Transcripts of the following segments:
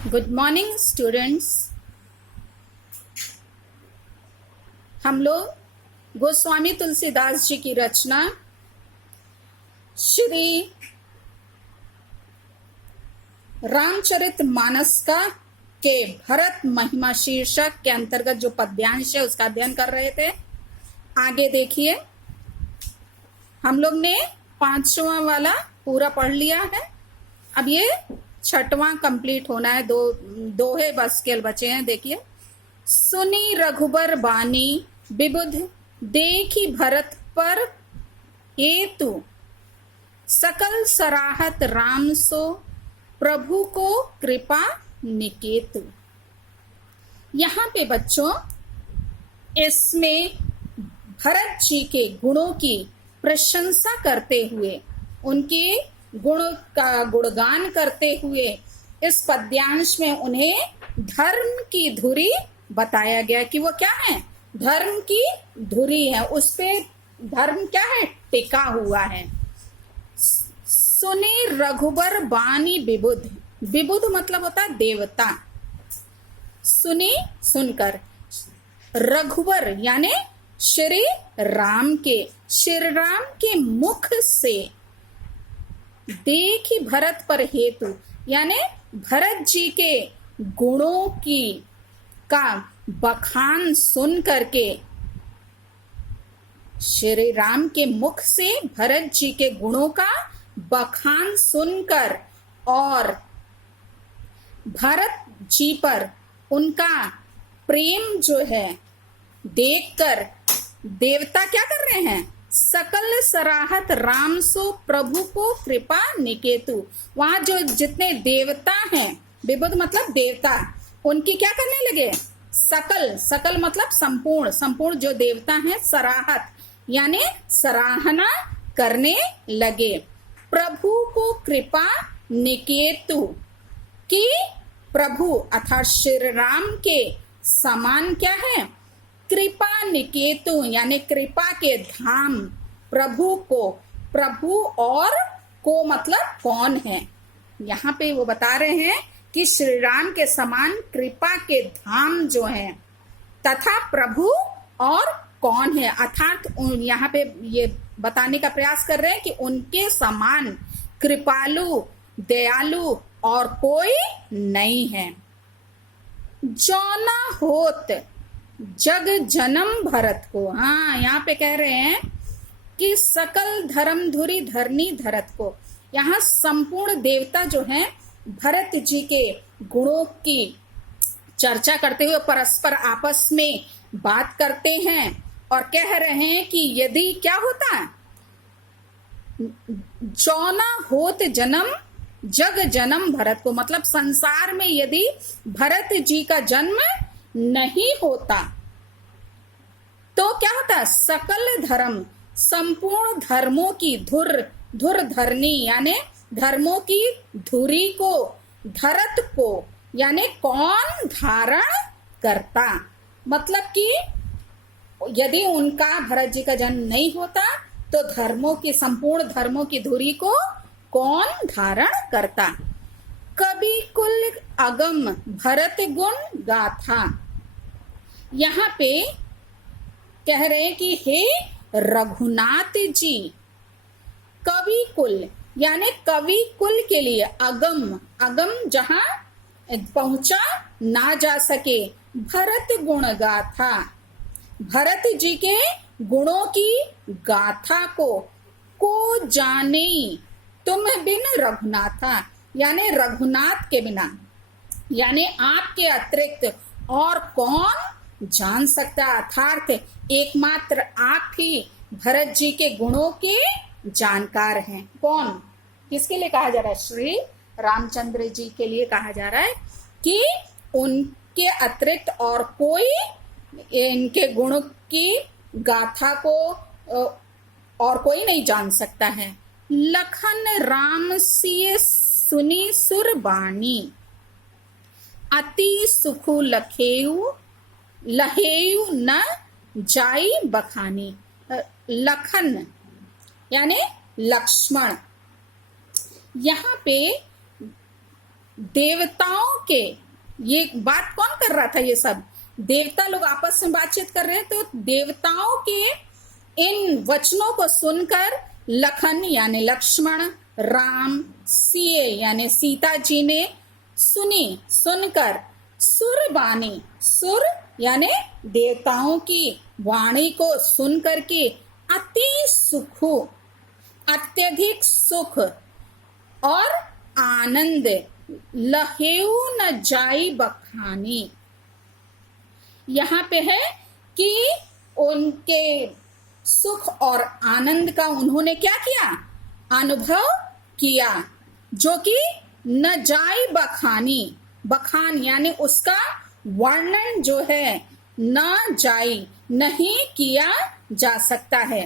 Good morning students. हम लोग गोस्वामी तुलसीदास जी की रचना श्री रामचरितमानस का के भरत महिमा शीर्षक के अंतर्गत जो पद्यांश है उसका अध्ययन कर रहे थे। आगे देखिए, हम लोग ने 5वां वाला पूरा पढ़ लिया है। अब ये 6वां कंप्लीट होना है। दो है बस केवल बचे हैं। देखिए, सुनी रघुबर बानी विबुध देखी भरत पर हेतु सकल सराहत राम सो प्रभु को कृपा निकेतु। यहाँ पे बच्चों इसमें भरत जी के गुणों की प्रशंसा करते हुए, उनके गुण का गुणगान करते हुए इस पद्यांश में उन्हें धर्म की धुरी बताया गया कि वो क्या है, धर्म की धुरी है, उस पे धर्म क्या है, टिका हुआ है। सुने रघुबर बानी विबुध, विबुध मतलब होता है देवता। सुनी सुनकर, रघुबर यानी श्री राम के मुख से, देखी भरत पर हेतु यानी भरत जी के गुणों की का बखान सुन करके, श्री राम के मुख से भरत जी के गुणों का बखान सुनकर और भरत जी पर उनका प्रेम जो है देखकर देवता क्या कर रहे हैं, सकल सराहत राम सो प्रभु को कृपा निकेतु। वहां जो जितने देवता हैं, विबुध मतलब देवता, उनकी क्या करने लगे, सकल, सकल मतलब संपूर्ण, संपूर्ण जो देवता हैं सराहत यानी सराहना करने लगे। प्रभु को कृपा निकेतु कि प्रभु अर्थात श्री राम के समान क्या है, कृपा निकेतु यानी कृपा के धाम प्रभु को, प्रभु और को मतलब कौन है। यहाँ पे वो बता रहे हैं कि श्री राम के समान कृपा के धाम जो है तथा प्रभु और कौन है, अर्थात यहाँ पे ये बताने का प्रयास कर रहे हैं कि उनके समान कृपालु दयालु और कोई नहीं है। जौना होत जग जन्म भरत को, हाँ यहाँ पे कह रहे हैं कि सकल धर्म धुरी धरनी धरत को, यहाँ संपूर्ण देवता जो हैं भरत जी के गुणों की चर्चा करते हुए परस्पर आपस में बात करते हैं और कह रहे हैं कि यदि क्या होता, जौना होत जन्म जग जन्म भरत को, मतलब संसार में यदि भरत जी का जन्म नहीं होता तो क्या होता, सकल धर्म संपूर्ण धर्मों की धुर धरनी यानी धर्मों की धुरी को, धरत को यानी कौन धारण करता, मतलब कि यदि उनका भरत जी का जन्म नहीं होता तो धर्मों की, संपूर्ण धर्मों की धुरी को कौन धारण करता। कवि कुल अगम भरत गुण गाथा, यहाँ पे कह रहे हैं कि हे रघुनाथ जी, कवि कुल यानी कवि कुल के लिए अगम, अगम जहां पहुंचा ना जा सके, भरत गुण गाथा, भरत जी के गुणों की गाथा को जाने तुम बिन रघुनाथा यानी रघुनाथ के बिना, यानी आपके अतिरिक्त और कौन जान सकता, अर्थात एकमात्र आप ही भरत जी के गुणों के जानकार हैं। कौन, किसके लिए कहा जा रहा है, श्री रामचंद्र जी के लिए कहा जा रहा है कि उनके अतिरिक्त और कोई इनके गुण की गाथा को और कोई नहीं जान सकता है। लखन राम सिय सुनी सुर बानी अति सुखु लहेयु न जाई बखानी। लखन यानी लक्ष्मण, यहाँ पे देवताओं के, ये बात कौन कर रहा था, ये सब देवता लोग आपस में बातचीत कर रहे हैं, तो देवताओं के इन वचनों को सुनकर लखन यानी लक्ष्मण, राम, सीए यानी सीता जी ने सुनकर सुरवाणी, सुर यानी देवताओं की वाणी को सुन करके अति सुख, अत्यधिक सुख और आनंद लहेऊ न जाई बखानी। यहाँ पे है कि उनके सुख और आनंद का उन्होंने क्या किया, अनुभव किया, जो कि न जाई बखानी, बखान यानी उसका वर्णन जो है न जाई, नहीं किया जा सकता है।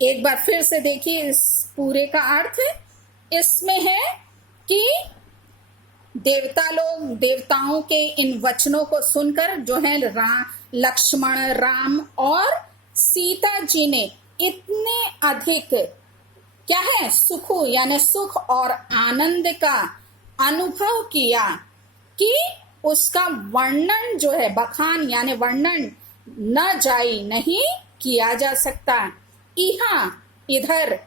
एक बार फिर से देखिए इस पूरे का अर्थ। इसमें है कि देवता लोग देवताओं के इन वचनों को सुनकर जो है लक्ष्मण, राम और सीता जी ने इतने अधिक क्या है सुख यानी सुख और आनंद का अनुभव किया कि उसका वर्णन जो है, बखान यानी वर्णन न जाई, नहीं किया जा सकता। यहाँ इधर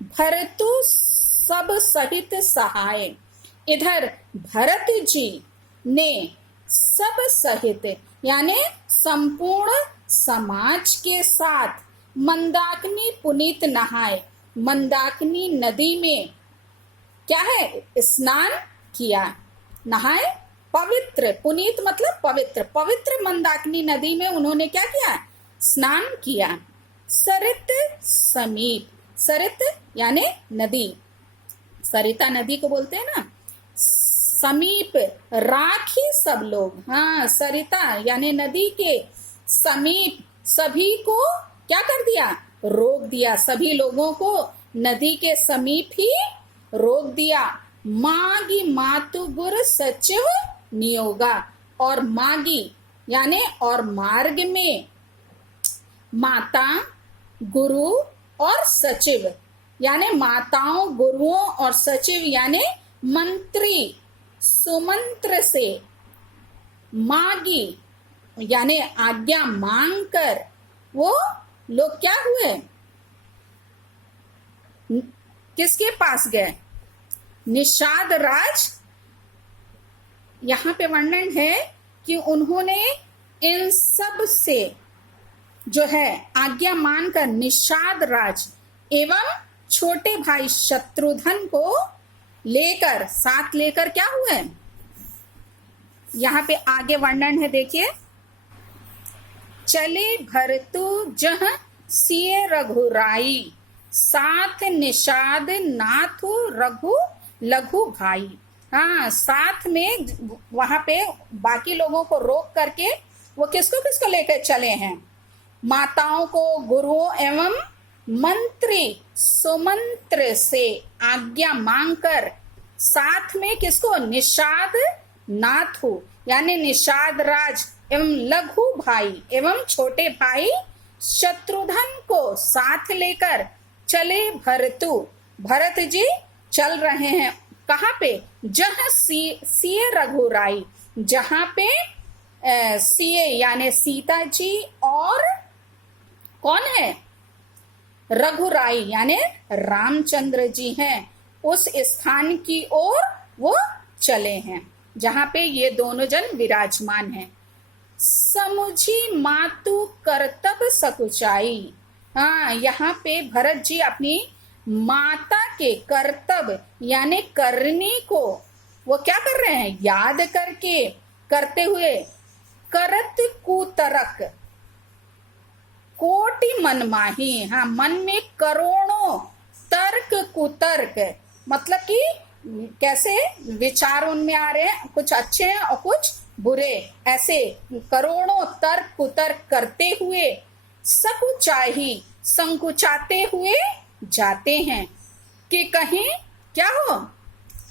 भरतु सब सहित सहाय, इधर भरत जी ने सब सहित यानी संपूर्ण समाज के साथ मंदाकिनी पुनीत नहाए, मंदाकिनी नदी में क्या है स्नान किया, नहाए, पवित्र, पुनीत मतलब पवित्र, पवित्र मंदाकिनी नदी में उन्होंने क्या किया, स्नान किया। सरित समीप, सरित यानी नदी, सरिता नदी को बोलते हैं ना। समीप राखी सब लोग, हाँ सरिता यानी नदी के समीप सभी को क्या कर दिया, रोक दिया, सभी लोगों को नदी के समीप ही रोक दिया। मागी मातु गुर सचिव नियोगा, और मागी यानी और मार्ग में माता, गुरु और सचिव यानी माताओं, गुरुओं और सचिव यानी मंत्री, सुमंत्र से मागी यानी आज्ञा मांगकर वो लोग क्या हुए, किसके पास गए, निषाद राज। यहाँ पे वर्णन है कि उन्होंने इन सब से जो है आज्ञा मानकर निषाद राज एवं छोटे भाई शत्रुघ्न को लेकर, साथ लेकर क्या हुए, यहाँ पे आगे वर्णन है देखिए। चले भरतु जह सिए रघुराई, साथ निषाद नाथु रघु लघु भाई। हाँ, साथ में वहां पे बाकी लोगों को रोक करके वो किसको किसको लेकर चले हैं, माताओं को, गुरुओं एवं मंत्री सुमंत्र से आज्ञा मांगकर, साथ में किसको, निषाद नाथु यानी निषाद राज एवं लघु भाई एवं छोटे भाई शत्रुघ्न को साथ लेकर चले भरतु, भरत जी चल रहे हैं कहाँ पे, जहाँ सिए रघुराई, जहाँ पे सिए यानी सीता जी और कौन है, रघुराई यानी रामचंद्र जी हैं, उस स्थान की ओर वो चले हैं जहाँ पे ये दोनों जन विराजमान हैं। समुझी मातु करतब सकुचाई। हाँ, यहाँ पे भरत जी अपनी माता के कर्तव्य यानी करनी को वो क्या कर रहे हैं, याद करके, करते हुए, करत कुतरक कोटि मन माही। हाँ, मन में करोड़ों तर्क कुतर्क, मतलब कि कैसे विचार उनमें आ रहे हैं, कुछ अच्छे हैं और कुछ बुरे, ऐसे करोड़ों तर्क कुतर्क करते हुए सकुचाही, संकुचाते हुए जाते हैं कि कहीं क्या हो,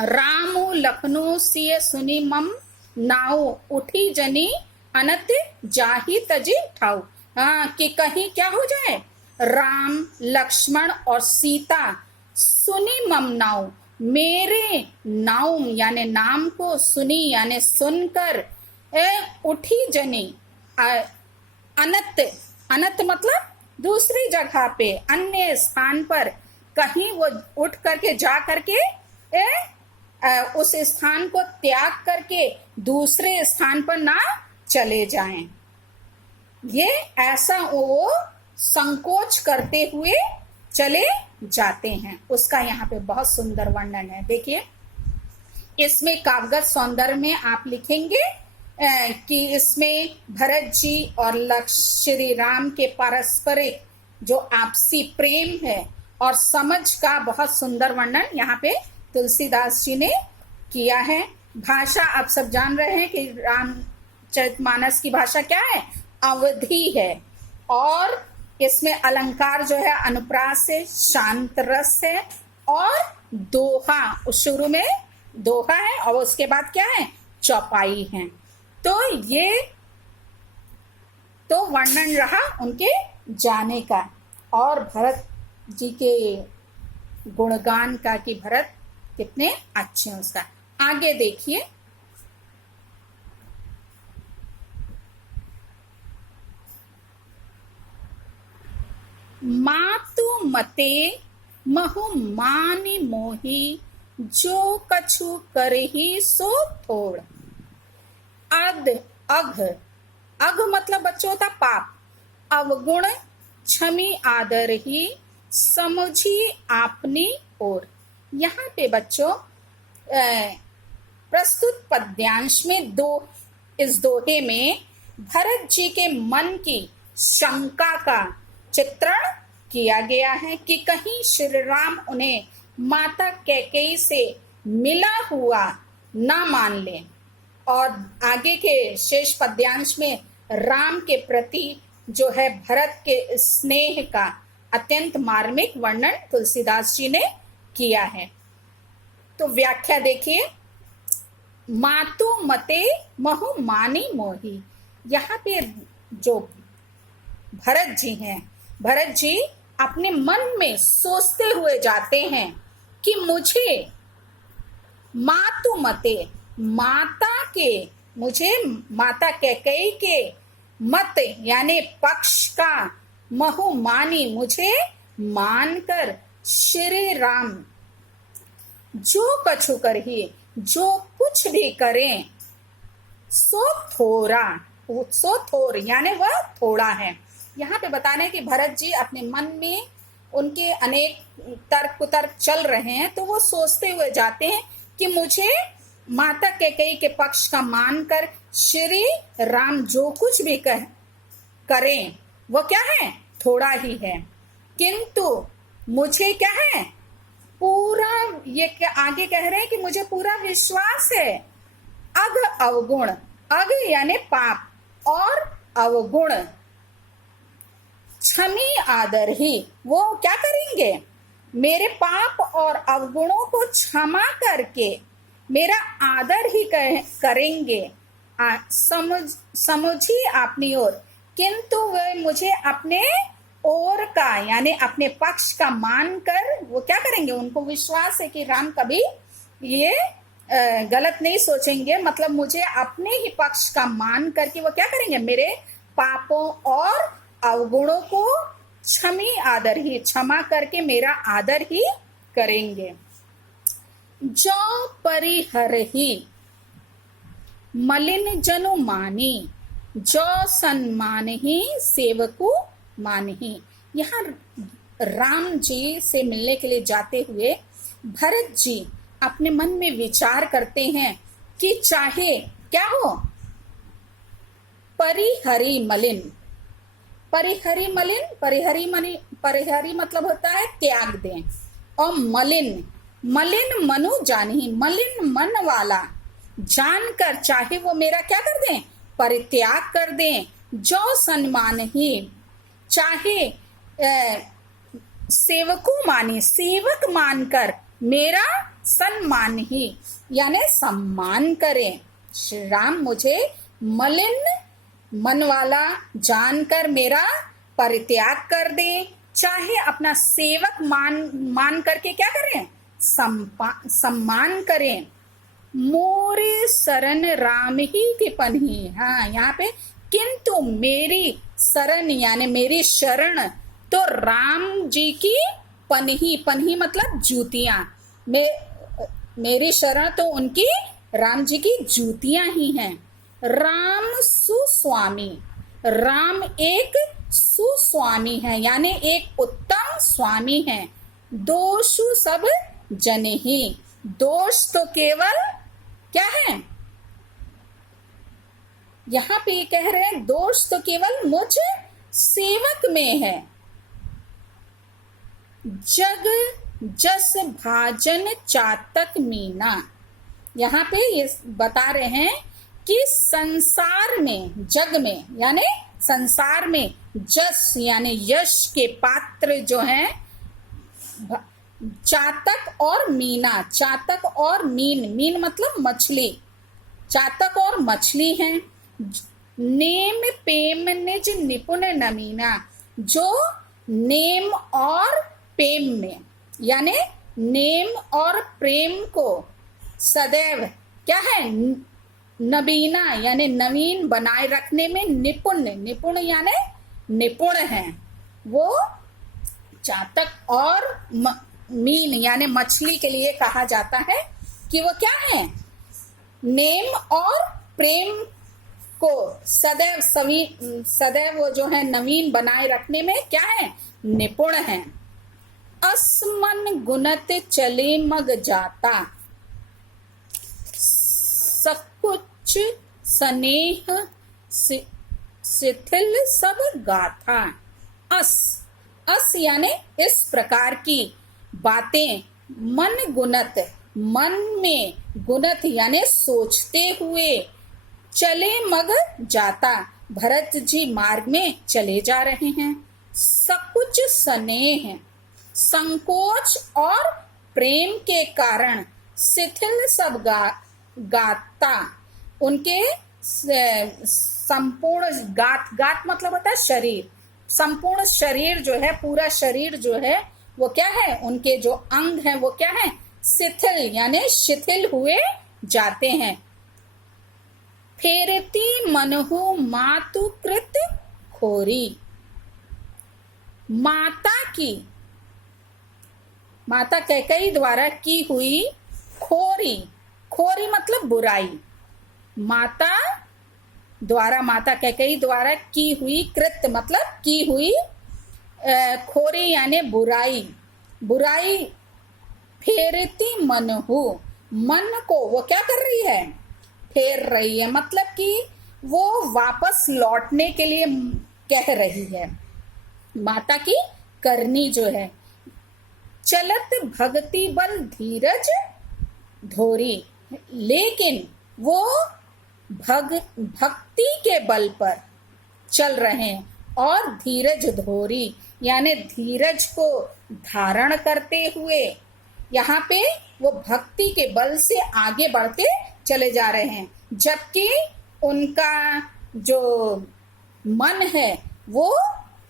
रामु लखनऊ सिय सुनी मम नाउ, उठी जनी अनत जाही तजी ठाऊ। हाँ, कि कहीं क्या हो जाए, राम, लक्ष्मण और सीता सुनी मम नाउ, मेरे नाम यानी नाम को सुनी यानी सुनकर उठी जनी अनत अनत मतलब दूसरी जगह पे अन्य स्थान पर कहीं वो उठ करके जा करके उस स्थान को त्याग करके दूसरे स्थान पर ना चले जाएं। ये ऐसा वो संकोच करते हुए चले जाते हैं, उसका यहाँ पे बहुत सुंदर वर्णन है। देखिए इसमें काव्यगत सौंदर्य में आप लिखेंगे कि इसमें भरत जी और श्री राम के पारस्परिक जो आपसी प्रेम है और समझ का बहुत सुंदर वर्णन यहाँ पे तुलसीदास जी ने किया है। भाषा आप सब जान रहे हैं कि रामचरितमानस की भाषा क्या है, अवधि है, और इसमें अलंकार जो है अनुप्रास है, शांत रस है और दोहा, उस शुरू में दोहा है और उसके बाद क्या है, चौपाई है। तो ये तो वर्णन रहा उनके जाने का और भरत जी के गुणगान का कि भरत कितने अच्छे हैं। उसका आगे देखिए, मातु मते महु मानि मोही जो कछु करही सो थोड़। अध अघ अघ मतलब बच्चों होता पाप, अवगुण क्षमी आदर ही समझी आपनी ओर। यहाँ पे बच्चों प्रस्तुत पद्यांश में इस दोहे में भरत जी के मन की शंका का चित्रण किया गया है कि कहीं श्री राम उन्हें माता कैकेयी से मिला हुआ ना मान ले। और आगे के शेष पद्यांश में राम के प्रति जो है भरत के स्नेह का अत्यंत मार्मिक वर्णन तुलसीदास जी ने किया है। तो व्याख्या देखिए, मातु मते महु मानी मोही। यहाँ पे जो भरत जी हैं, भरत जी अपने मन में सोचते हुए जाते हैं कि मुझे मातु मते, माता के, मुझे माता कैकेयी के मत यानी पक्ष का, महु मानी मुझे मानकर श्री राम जो कछु करही, जो कुछ भी करें, सो थोड़ा, सो थोर यानी वह थोड़ा है। यहाँ पे बता रहे हैं कि भरत जी अपने मन में उनके अनेक तर्क कुतर्क चल रहे हैं, तो वो सोचते हुए जाते हैं कि मुझे माता कैकेयी के पक्ष का मानकर श्री राम जो कुछ भी करें वो क्या है, थोड़ा ही है, किंतु मुझे क्या है, पूरा, ये आगे कह रहे हैं कि मुझे पूरा विश्वास है। अघ अवगुण, अघ यानी पाप और अवगुण, क्षमी आदर ही, वो क्या करेंगे, मेरे पाप और अवगुणों को क्षमा करके मेरा आदर ही करेंगे, समझी अपनी ओर, किंतु वे मुझे अपने ओर का यानी अपने पक्ष का मानकर वो क्या करेंगे, उनको विश्वास है कि राम कभी ये गलत नहीं सोचेंगे, मतलब मुझे अपने ही पक्ष का मान करके वो क्या करेंगे, मेरे पापों और अवगुणों को क्षमी आदर ही, क्षमा करके मेरा आदर ही करेंगे। जो परिहर ही मलिन जनु मानी, जो सम्मान ही सेवकु मानही। यहाँ राम जी से मिलने के लिए जाते हुए भरत जी अपने मन में विचार करते हैं कि चाहे क्या हो, परिहरी मलिन, परिहरी मलिन, परिहरी मतलब होता है त्याग दें, और मलिन, मलिन मनु जानी, मलिन मन वाला जानकर चाहे वो मेरा क्या कर दें, परित्याग कर दें। जो सम्मान ही, चाहे सेवकु मानी, सेवक मानकर मेरा सम्मान ही यानी सम्मान करें। श्री राम मुझे मलिन मन वाला जानकर मेरा परित्याग कर दे, चाहे अपना सेवक मान करके क्या करें, सम्मान करें। मोरे शरण राम ही के पन्ही, हाँ यहाँ पे किंतु मेरी शरण यानी मेरी शरण तो राम जी की पन्ही, पन्ही मतलब जूतियां, मेरी शरण तो उनकी राम जी की जूतियां ही हैं। राम सुस्वामी, राम एक सुस्वामी है यानी एक उत्तम स्वामी है। दोषु सब जन ही, दोष तो केवल क्या है, यहां पे कह रहे हैं दोष तो केवल मुझ सेवक में है। जग जस भाजन चातक मीना, यहाँ पे ये बता रहे हैं कि संसार में, जग में यानी संसार में जस यानी यश के पात्र जो हैं चातक और मीना, चातक और मीन, मीन मतलब मछली, चातक और मछली हैं। नेम पेम निज निपुण नमीना, जो नेम और प्रेम में यानी नेम और प्रेम को सदैव क्या है, नवीना यानी नवीन बनाए रखने में निपुण, निपुण यानी निपुण है। वो चातक और मीन यानी मछली के लिए कहा जाता है कि वो क्या है, नेम और प्रेम को सदैव सदैव वो जो है नवीन बनाए रखने में क्या है, निपुण है। असमन गुणत चले मग जाता, सकुच स्नेह शिथिल सब गाथा। अस यानी इस प्रकार की बातें मन गुणत, मन में गुणत यानी सोचते हुए चले मग जाता, भरत जी मार्ग में चले जा रहे हैं। सकुच स्नेह, संकोच और प्रेम के कारण शिथिल सब गाता, उनके संपूर्ण गात, गात मतलब होता है शरीर, संपूर्ण शरीर जो है, पूरा शरीर जो है वो क्या है, उनके जो अंग हैं वो क्या है, शिथिल यानी शिथिल हुए जाते हैं। फेरती मनहु मातु कृत खोरी, माता की, माता कैकेयी द्वारा की हुई खोरी, खोरी मतलब बुराई, माता द्वारा, माता कैकेयी द्वारा की हुई कृत मतलब की हुई खोरी यानी बुराई, बुराई। फेरती मनहु, मन को वो क्या कर रही है, फेर रही है, मतलब कि वो वापस लौटने के लिए कह रही है, माता की करनी जो है। चलत भक्ति बल धीरज धोरी, लेकिन वो भक्ति के बल पर चल रहे हैं और धीरज धोरी यानी धीरज को धारण करते हुए यहाँ पे वो भक्ति के बल से आगे बढ़ते चले जा रहे हैं, जबकि उनका जो मन है वो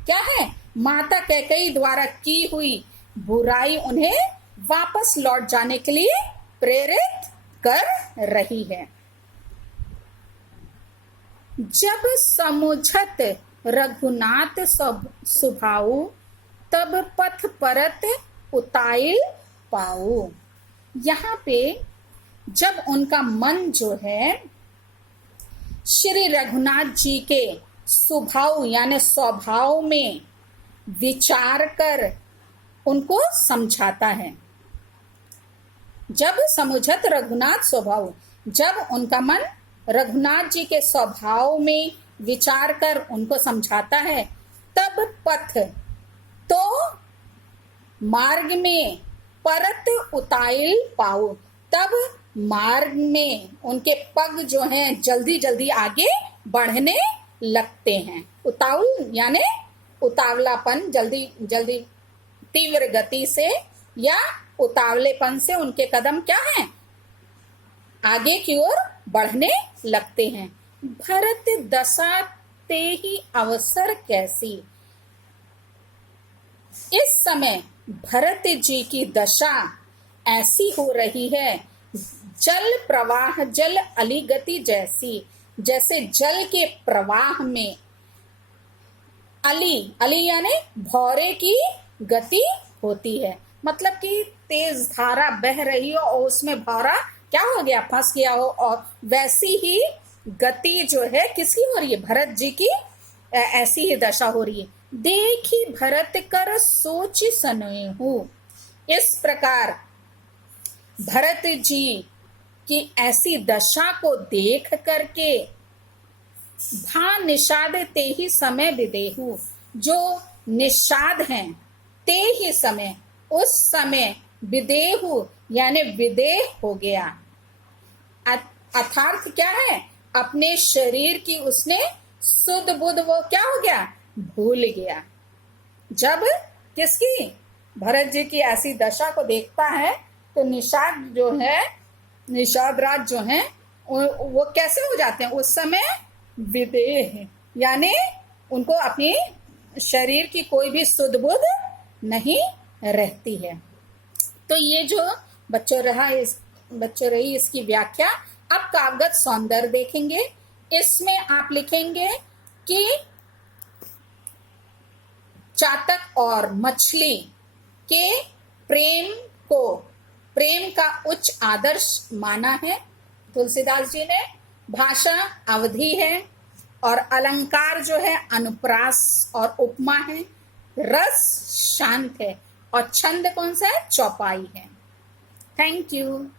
क्या है, माता कैकेयी द्वारा की हुई बुराई उन्हें वापस लौट जाने के लिए प्रेरित कर रही है। जब समुझत रघुनाथ सुभाऊ, तब पथ परत उताइल पाऊ। यहाँ पे जब उनका मन जो है श्री रघुनाथ जी के स्वभाव यानी स्वभाव में विचार कर उनको समझाता है। जब समुझत रघुनाथ स्वभाव, जब उनका मन रघुनाथ जी के स्वभाव में विचार कर उनको समझाता है, तब पथ तो मार्ग में परत उताइल पाऊ, तब मार्ग में उनके पग जो हैं जल्दी जल्दी आगे बढ़ने लगते हैं। उताउल यानी उतावलापन, जल्दी जल्दी तीव्र गति से या उतावलेपन से उनके कदम क्या हैं, आगे की ओर बढ़ने लगते हैं। भरत दशा ते ही अवसर कैसी, इस समय भरत जी की दशा ऐसी हो रही है, जल प्रवाह जल अली गति जैसी, जैसे जल के प्रवाह में अली अली यानी भौरे की गति होती है। मतलब कि तेज धारा बह रही हो और उसमें भौरा क्या हो गया, फंस गया हो, और वैसी ही गति जो है किसकी हो रही है, भरत जी की ऐसी ही दशा हो रही है। देखी भरत कर सोच सनोए हूँ, इस प्रकार भरत जी की ऐसी दशा को देख करके भा निषाद ते ही समय विदेहु, जो निषाद हैं ते ही समय, उस समय विदेहु यानी विदेह हो गया। अर्थात क्या है, अपने शरीर की उसने सुध बुध वो क्या हो गया, भूल गया। जब किसकी, भरत जी की ऐसी दशा को देखता है तो निषाद जो है, निषाद राज जो है वो कैसे हो जाते हैं उस समय, विदेह यानी उनको अपनी शरीर की कोई भी सुध बुध नहीं रहती है। तो ये जो बच्चों रही इसकी व्याख्या। अब कागज सौंदर्य देखेंगे। इसमें आप लिखेंगे कि चातक और मछली के प्रेम का उच्च आदर्श माना है तुलसीदास जी ने। भाषा अवधि है और अलंकार जो है अनुप्रास और उपमा है। रस शांत है और छंद कौन सा है, चौपाई है। Thank you.